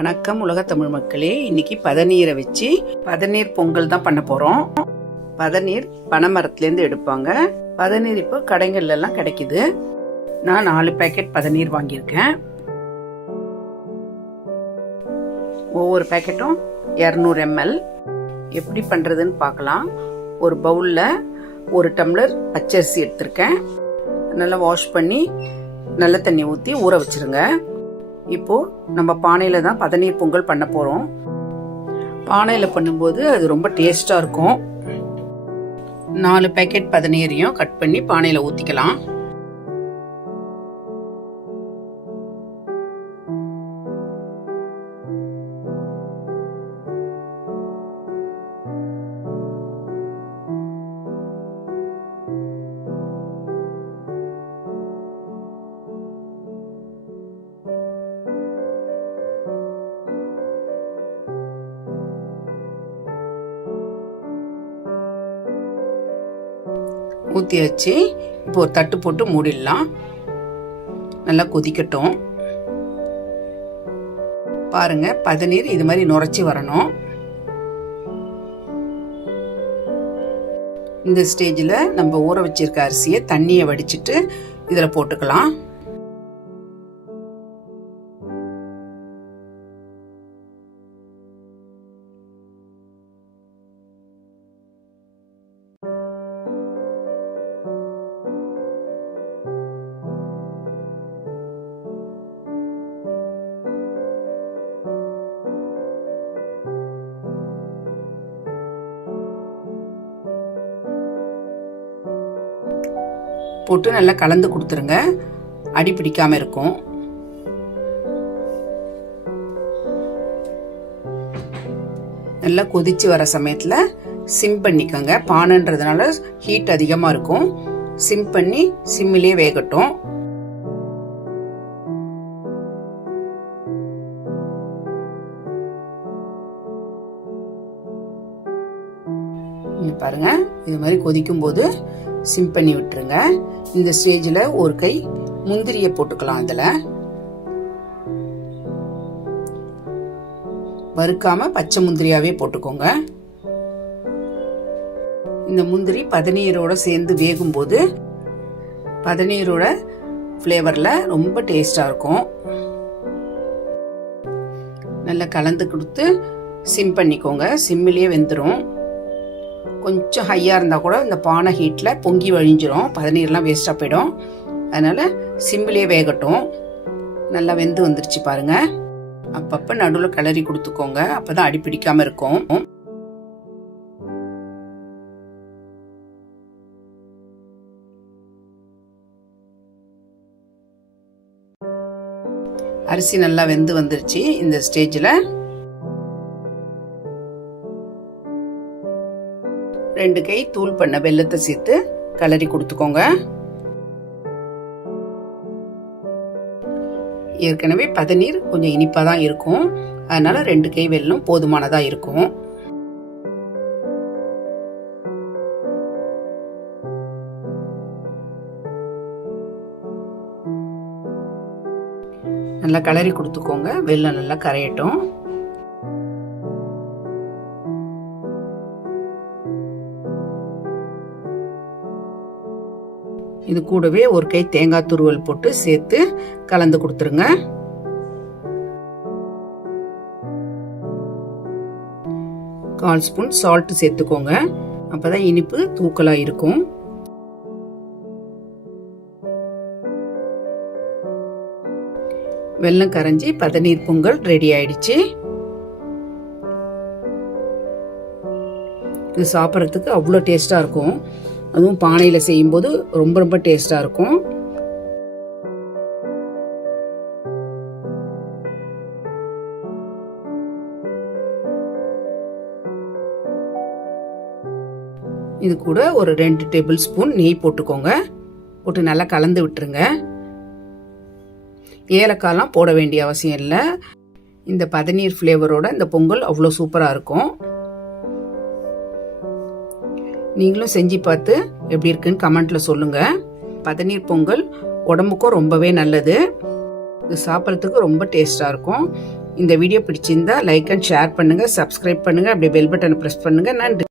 வணக்கம் உலக தமிழ் மக்களே. இன்னைக்கு பதநீரை வச்சு பதநீர் பொங்கல் தான் பண்ண போறோம். பதநீர் பனைமரத்துலேருந்து எடுப்பாங்க. பதநீர் இப்போ கடைகள்ல எல்லாம் கிடைக்குது. நான் நாலு பேக்கெட் பதநீர் வாங்கியிருக்கேன். ஒவ்வொரு பேக்கெட்டும் இரநூறு எம்எல் எப்படி பண்ணுறதுன்னு பார்க்கலாம். ஒரு பவுலில் ஒரு டம்ளர் பச்சரிசி எடுத்திருக்கேன். நல்லா வாஷ் பண்ணி நல்ல தண்ணி ஊற்றி ஊற வச்சிருங்க. இப்போ நம்ம பானையில் தான் பதநீர் பொங்கல் பண்ண போகிறோம் பானையில் பண்ணும்போது அது ரொம்ப டேஸ்ட்டாக இருக்கும். நாலு பேக்கெட் பதநீரையும் கட் பண்ணி பானையில் ஊற்றிக்கலாம் ஊற்றி வச்சு இப்போ ஒரு தட்டு போட்டு மூடிடலாம். நல்லா கொதிக்கட்டும். பாருங்க பதநீர் இது மாதிரி நுரைச்சி வரணும். இந்த ஸ்டேஜில் நம்ம ஊற வச்சிருக்க அரிசியை தண்ணியை வடிச்சிட்டு இதில் போட்டுக்கலாம். போட்டு நல்லா கலந்து கொடுத்துருங்க. அடி பிடிக்காமல் இருக்கும். நல்லா கொதிச்சு வர சமயத்தில் சிம் பண்ணிக்கோங்க. பானைன்றதுனால ஹீட் அதிகமாக இருக்கும். சிம் பண்ணி சிம்மிலே வேகட்டும். பாருங்க. இது மாதிரி கொதிக்கும் போது சிம் பண்ணி விட்டுருங்க. இந்த ஸ்டேஜில் ஒரு கை முந்திரியை போட்டுக்கலாம் இதில். வறுக்காமல் பச்சை முந்திரியாவே போட்டுக்கோங்க. இந்த முந்திரி பதநீரோட சேர்ந்து வேகும்போது பதநீரோட ஃப்ளேவரில் ரொம்ப டேஸ்டாக இருக்கும். நல்லா கலந்து கொடுத்து சிம் பண்ணிக்கோங்க. சிம்மிலேயே வெந்துடும் கொஞ்சம் ஹையாக இருந்தால் கூட இந்த பானை ஹீட்டில் பொங்கி வழிஞ்சிரும். பதநீர்லாம் வேஸ்ட்டாக போயிடும். அதனால் சிம்பிளே வேகட்டும். நல்லா வெந்து வந்துருச்சு பாருங்க. அப்பப்போ நடுவில் கிளறி கொடுத்துக்கோங்க. அப்போ தான் அடி பிடிக்காமல் இருக்கும். அரிசி நல்லா வெந்து வந்துருச்சு இந்த ஸ்டேஜில் ரெண்டு கை தூள் பண்ண வெள்ளத்தை சேர்த்து கலரி கொடுத்துக்கோங்க. ஏற்கனவே பதநீர் கொஞ்சம் இனிப்பாக தான் இருக்கும். அதனால ரெண்டு கை வெல்லம் போதுமானதாக இருக்கும். நல்லா கலரி கொடுத்துக்கோங்க. வெல்லம் நல்லா கரையட்டும். இது கூடவே ஒரு கை தேங்காய் துருவல் போட்டு சேர்த்து கலந்து கொடுத்துருங்க. கால் ஸ்பூன் சால்ட் சேர்த்துக்கோங்க. அப்பதான் இனிப்பு தூக்கலா இருக்கும். வெள்ளம் கரைஞ்சி பதநீர் பொங்கல் ரெடி ஆயிடுச்சு. இது சாப்பிட்றதுக்கு அவ்வளோ டேஸ்டாக இருக்கும். அதுவும் பானையில் செய்யும்போது ரொம்ப ரொம்ப டேஸ்டாக இருக்கும். இது கூட ஒரு ரெண்டு டேபிள் ஸ்பூன் நெய் போட்டுக்கோங்க. போட்டு நல்லா கலந்து விட்டுருங்க. ஏலக்காய்லாம் போட வேண்டிய அவசியம் இல்லை. இந்த பதநீர் ஃப்ளேவரோட இந்த பொங்கல் அவ்வளோ சூப்பராக இருக்கும். நீங்களும் செஞ்சு பார்த்து எப்படி இருக்குன்னு கமெண்ட்ல சொல்லுங்க. பதநீர் பொங்கல் உடம்புக்கும் ரொம்பவே நல்லது. இது சாப்பிட்றதுக்கு ரொம்ப டேஸ்டாக இருக்கும். இந்த வீடியோ பிடிச்சிருந்தா லைக் அண்ட் ஷேர் பண்ணுங்கள் சப்ஸ்கிரைப் பண்ணுங்கள் அப்படியே பெல் பட்டனை ப்ரெஸ் பண்ணுங்கள் நன்றி.